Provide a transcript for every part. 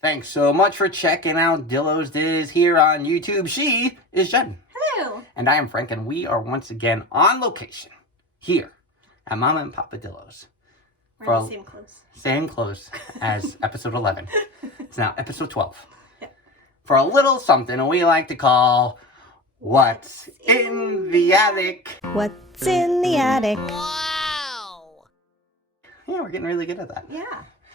Thanks so much for checking out Dillos Diz here on YouTube. She is Jen. Hello. And I am Frank, and we are once again on location here at Mama and Papa Dillo's. We're in the same clothes. Same clothes as episode 11. It's now episode 12. Yep. For a little something we like to call What's in the Attic? What's in the attic? Wow! Yeah, we're getting really good at that. Yeah.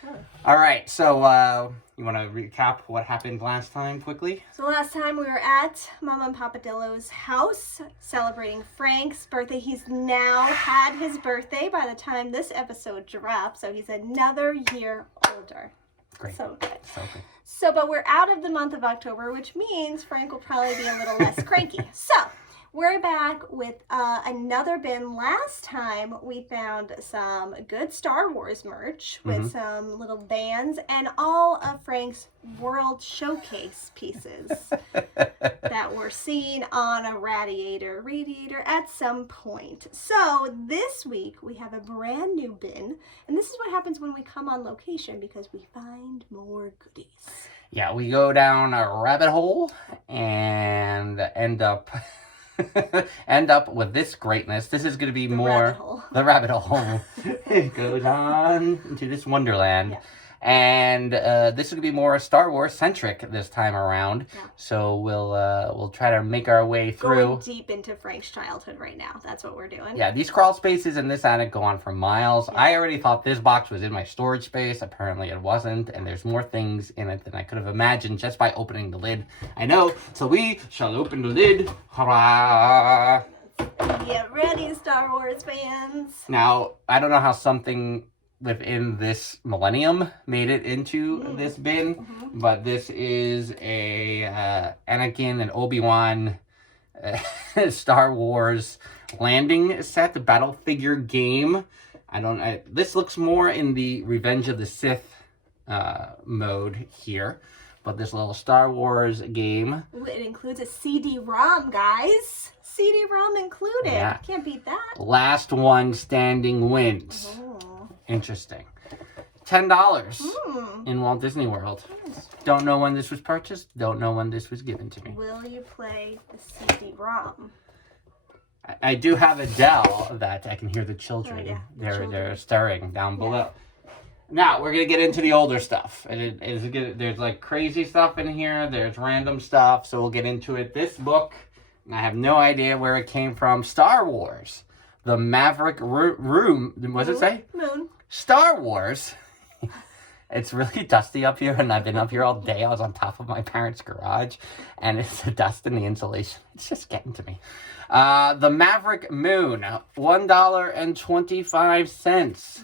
Totally. All right, so you want to recap what happened last time quickly? So last time we were at Mama and Papa Dillo's house celebrating Frank's birthday. He's now had his birthday by the time this episode drops, so he's another year older. Great. So good. So good. So, but we're out of the month of October, which means Frank will probably be a little less cranky. So, we're back with another bin. Last time, we found some good Star Wars merch with some little bands and all of Frank's World Showcase pieces that were seen on a radiator at some point. So, this week, we have a brand new bin, and this is what happens when we come on location because we find more goodies. Yeah, we go down a rabbit hole and end up with this greatness. This is going to be the rabbit hole. It goes on into this wonderland. Yeah. And this is going to be more Star Wars centric this time around. Yeah. So we'll try to make our way through. Going deep into Frank's childhood right now. That's what we're doing. Yeah, these crawl spaces in this attic go on for miles. Yeah. I already thought this box was in my storage space. Apparently it wasn't. And there's more things in it than I could have imagined just by opening the lid. I know. So we shall open the lid. Hurrah! Get ready, Star Wars fans. Now, I don't know how something within this millennium made it into this bin, but this is a Anakin and Obi-Wan Star Wars landing set, the battle figure game. This looks more in the Revenge of the Sith mode here, but this little Star Wars game. Ooh, it includes a CD-ROM, guys. CD-ROM included. Yeah. Can't beat that. Last one standing wins. Oh. Interesting. $10 in Walt Disney World. Don't know when this was purchased. Don't know when this was given to me. Will you play the CD-ROM? I do have a Dell that I can hear the children. Oh, yeah. They're stirring down below. Now we're gonna get into the older stuff. There's like crazy stuff in here. There's random stuff. So we'll get into it. This book, I have no idea where it came from. Star Wars. The Maverick Room. What does it say? Moon. Star Wars. It's really dusty up here, and I've been up here all day. I was on top of my parents' garage, and it's the dust and the insulation. It's just getting to me. The Maverick Moon, $1.25.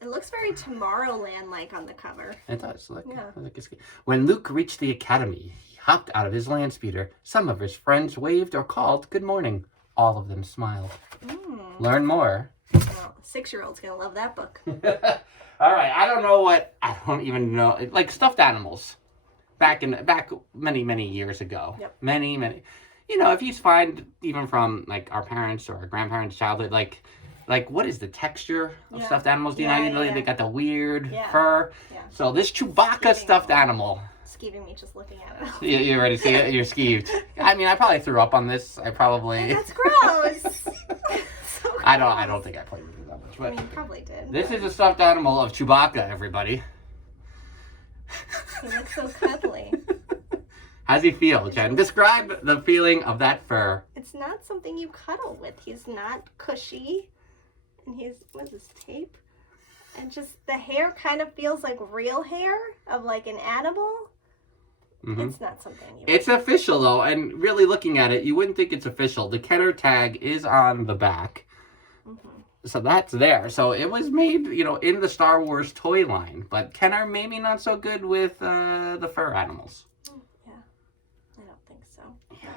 It looks very Tomorrowland-like on the cover. It does. Look. Yeah. When Luke reached the academy, he hopped out of his land speeder. Some of his friends waved or called good morning. All of them smiled. Learn more. Well, 6-year-old's gonna love that book. All right, I don't even know. Like stuffed animals, back many years ago. Yep. Many. You know, if you find even from like our parents or our grandparents' childhood, like what is the texture of stuffed animals? Do you know? They got the weird fur. Yeah. So this Chewbacca stuffed animal. Skeeving me just looking at it. You already see it? You're skeeved. I mean, I probably threw up on this. I probably... That's gross. So gross. I don't think I played with it that much. But I mean, you probably did. This is a stuffed animal of Chewbacca, everybody. He looks so cuddly. How's he feel, Jen? Describe the feeling of that fur. It's not something you cuddle with. He's not cushy. And what's this, tape? And just the hair kind of feels like real hair of like an animal. It's not something It's official, though, and really looking at it, you wouldn't think it's official. The Kenner tag is on the back. So that's there. So it was made, in the Star Wars toy line. But Kenner maybe not so good with the fur animals. Yeah, I don't think so. Yeah.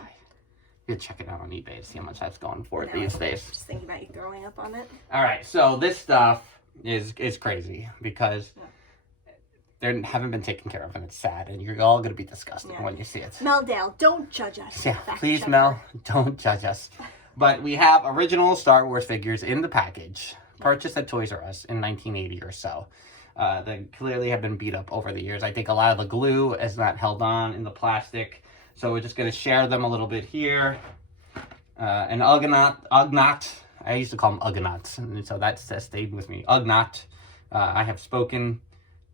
You check it out on eBay to see how much that's going for these days. Just thinking about you throwing up on it. All right, so this stuff is crazy because... They haven't been taken care of, and it's sad, and you're all going to be disgusted when you see it. Meldale, don't judge us. Yeah, please, Mel, don't judge us. But we have original Star Wars figures in the package, purchased at Toys R Us in 1980 or so. that clearly have been beat up over the years. I think a lot of the glue is not held on in the plastic. So we're just going to share them a little bit here. An Ugnaught. I used to call them Ugnaughts, and so that stayed with me. Ugnaught. I have spoken.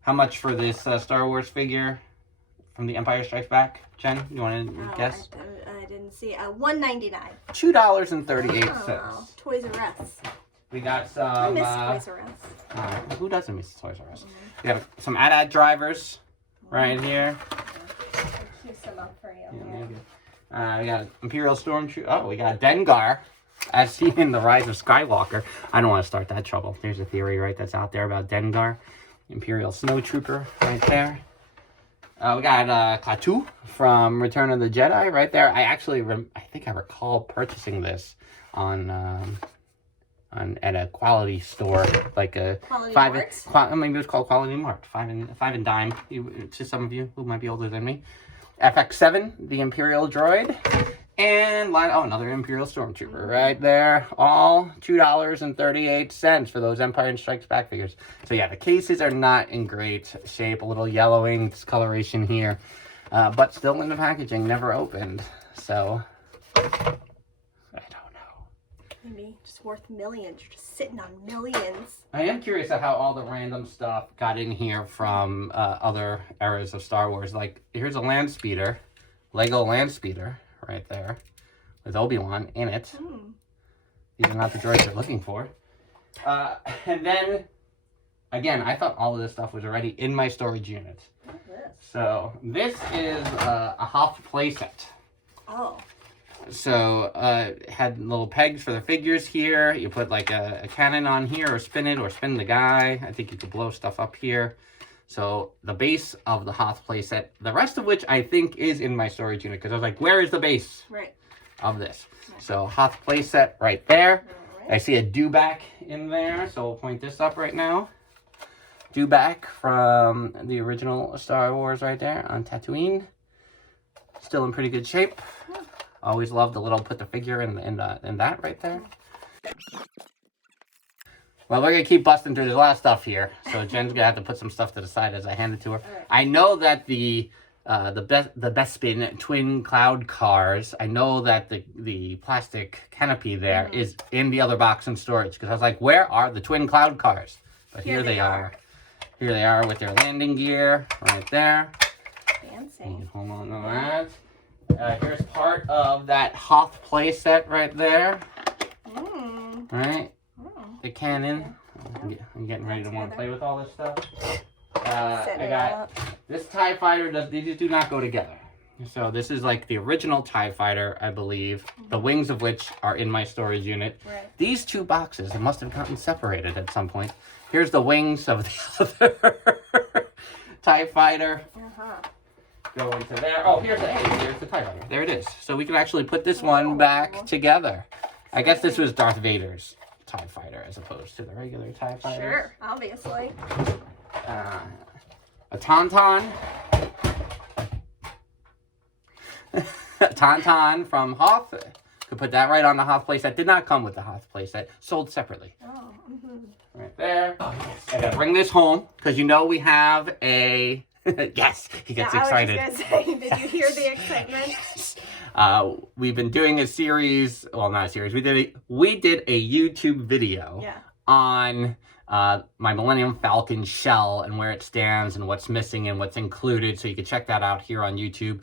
How much for this Star Wars figure from The Empire Strikes Back? Jen, you want to guess? I didn't see. $1.99. $2.38. Oh, Toys R Us. We got some. I miss Toys R Us. Who doesn't miss Toys R Us? We have some AT-AT drivers right here. I'll queue some up for you. We got Imperial Stormtrooper. Oh, we got Dengar, as seen in The Rise of Skywalker. I don't want to start that trouble. There's a theory, right, that's out there about Dengar. Imperial Snowtrooper right there. We got Klaatu from Return of the Jedi right there. I actually, I think I recall purchasing this on at a quality store, like a Quality maybe it was called Quality Mart, five and dime. To some of you who might be older than me. FX7, the Imperial droid, and another Imperial Stormtrooper right there. All $2.38 for those Empire Strikes Back figures. So yeah, the cases are not in great shape. A little yellowing discoloration here, but still in the packaging, never opened. So I don't know. Maybe just worth millions. You're just sitting on millions. I am curious at how all the random stuff got in here from other eras of Star Wars. Like, here's a land speeder, Lego land speeder, right there, with Obi-Wan in it. These are not the droids you're looking for. And then, again, I thought all of this stuff was already in my storage unit. What's this? So, this is a Hoth playset. Oh. So, had little pegs for the figures here. You put like a cannon on here, or spin the guy. I think you could blow stuff up here. So, the base of the Hoth playset, the rest of which I think is in my storage unit, because I was like, where is the base of this? Right. So, Hoth playset right there. Right. I see a dewback in there, so we'll point this up right now. Dewback from the original Star Wars right there on Tatooine. Still in pretty good shape. Always loved the little, put the figure in that right there. Well, we're going to keep busting through. There's a lot of stuff here. So Jen's going to have to put some stuff to the side as I hand it to her. Right. I know that the Bespin twin cloud cars, I know that the plastic canopy there is in the other box in storage. Because I was like, where are the twin cloud cars? But here they are. Here they are with their landing gear right there. Fancy. Hold on to that. Here's part of that Hoth playset right there. Right? The cannon. I'm getting ready to want to play with all this stuff. I got this TIE fighter. These do not go together. So this is like the original TIE fighter, I believe. The wings of which are in my storage unit. Right. These two boxes, they must have gotten separated at some point. Here's the wings of the other TIE fighter. Go into there. Oh, here's the TIE fighter. There it is. So we can actually put this one back together. I guess this was Darth Vader's TIE fighter as opposed to the regular TIE fighter. Sure, obviously. A Tauntaun. Tauntaun from Hoth. Could put that right on the Hoth playset. Did not come with the Hoth playset. Sold separately. Oh, right there. Oh, yes. I gotta bring this home because you know we have a. Yes, he gets excited. I was just gonna say, did you hear the excitement? We've been doing a series. Well, not a series. We did a YouTube video on my Millennium Falcon shell and where it stands and what's missing and what's included. So you can check that out here on YouTube.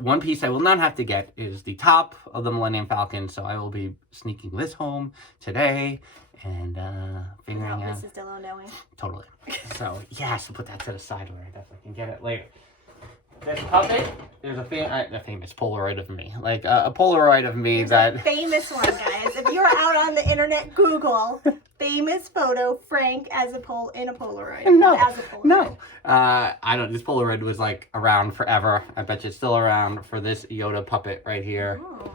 One piece I will not have to get is the top of the Millennium Falcon. So I will be sneaking this home today and figuring out. Mrs. Dillo knowing. Totally. So yes, we'll put that to the side where I definitely can get it later. This puppet, there's a famous Polaroid of me. Like a Polaroid of me a famous one, guys. If you're out on the internet, Google famous photo Frank in a Polaroid. No, as a Polaroid. No. I don't. This Polaroid was like around forever. I bet you it's still around for this Yoda puppet right here. Oh.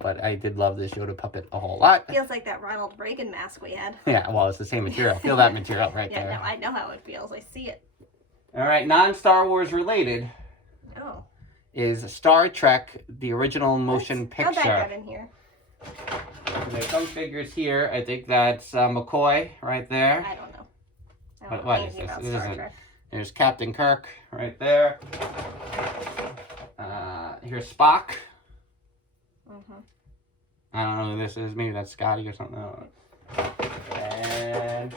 But I did love this Yoda puppet a whole lot. Feels like that Ronald Reagan mask we had. Yeah, well, it's the same material. Feel that material right there. Yeah, no, I know how it feels. I see it. All right, non-Star Wars related is Star Trek, the original motion picture. How'd that get in here? There's some figures here. I think that's McCoy right there. I don't know. What is this? This isn't. There's Captain Kirk right there. Here's Spock. I don't know who this is. Maybe that's Scotty or something. And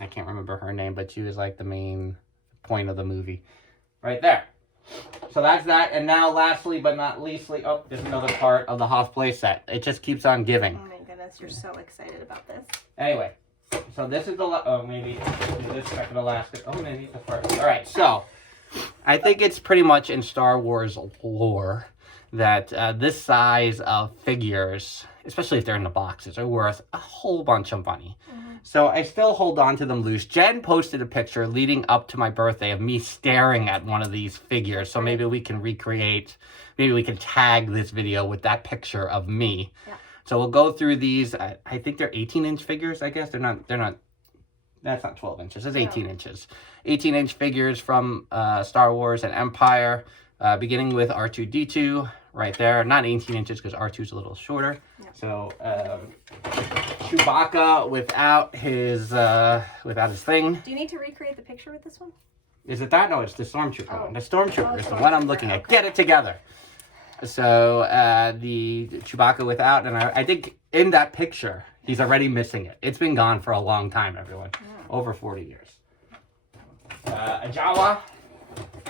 I can't remember her name, but she was like the main point of the movie. Right there. So that's that. And now lastly but not leastly, oh, there's another part of the Hoth play set. It just keeps on giving. Oh my goodness, you're so excited about this. Anyway, so this is the, oh, maybe this second to last. Oh, maybe the first. All right, so I think it's pretty much in Star Wars lore that this size of figures, especially if they're in the boxes, are worth a whole bunch of money. So I still hold on to them loose. Jen posted a picture leading up to my birthday of me staring at one of these figures. So maybe we can recreate, maybe we can tag this video with that picture of me. Yeah. So we'll go through these. I think they're 18-inch figures, I guess. They're not, that's not 12 inches. It's 18 inches. 18-inch figures from Star Wars and Empire, beginning with R2-D2 right there. Not 18 inches because R2's a little shorter. Yeah. So Chewbacca without his thing. Do you need to recreate the picture with this one? Is it that? No, it's the Stormtrooper one. The Stormtrooper is the one I'm looking at. Get it together. So the Chewbacca without, and I think in that picture, he's already missing it. It's been gone for a long time, everyone. Over 40 years. A Jawa,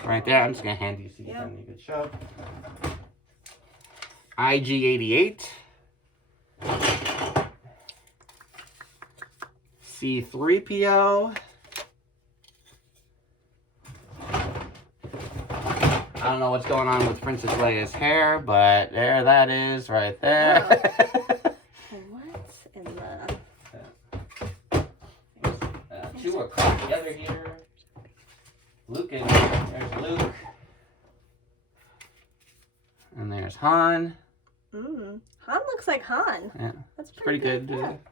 right there. I'm just going to hand these to you. You could show. IG-88. C-3PO. I don't know what's going on with Princess Leia's hair, but there that is right there. What's in the... two are caught together here. Luke and there's Luke. And there's Han. Han looks like Han. Yeah. That's pretty good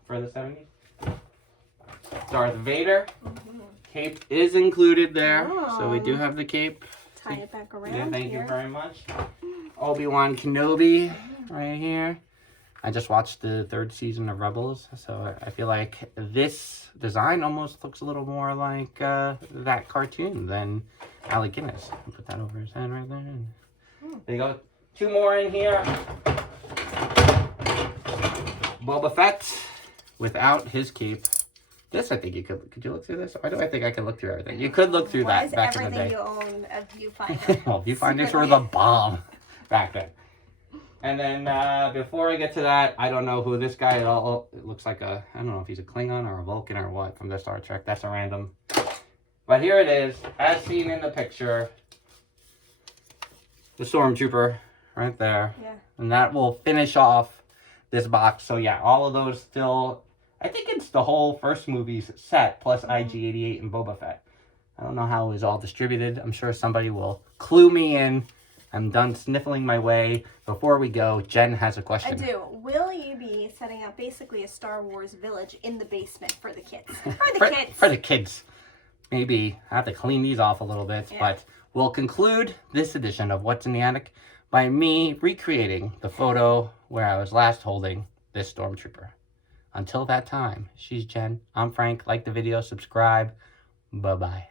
for the 70s. Darth Vader. Cape is included there. So we do have the cape. Tie it back around. Yeah, thank you very much. Obi-Wan Kenobi right here. I just watched the 3rd season of Rebels, so I feel like this design almost looks a little more like that cartoon than Alec Guinness. I'll put that over his head right there. There you go. 2 more in here. Boba Fett without his cape. This, I think you could you look through this? Why do I think I can look through everything? You could look through that back in the day. Everything you own a viewfinder. Well, viewfinders were the bomb back then. And then before I get to that, I don't know who this guy at all. It looks like I don't know if he's a Klingon or a Vulcan or what from the Star Trek. That's a random. But here it is, as seen in the picture. The Stormtrooper right there. Yeah. And that will finish off this box. So yeah, all of those still... I think it's the whole first movie's set, plus IG-88 and Boba Fett. I don't know how it was all distributed. I'm sure somebody will clue me in. I'm done sniffling my way. Before we go, Jen has a question. I do. Will you be setting up basically a Star Wars village in the basement for the kids? For the kids. Maybe. I have to clean these off a little bit. Yeah. But we'll conclude this edition of What's in the Attic by me recreating the photo where I was last holding this Stormtrooper. Until that time, she's Jen. I'm Frank. Like the video, subscribe. Bye-bye.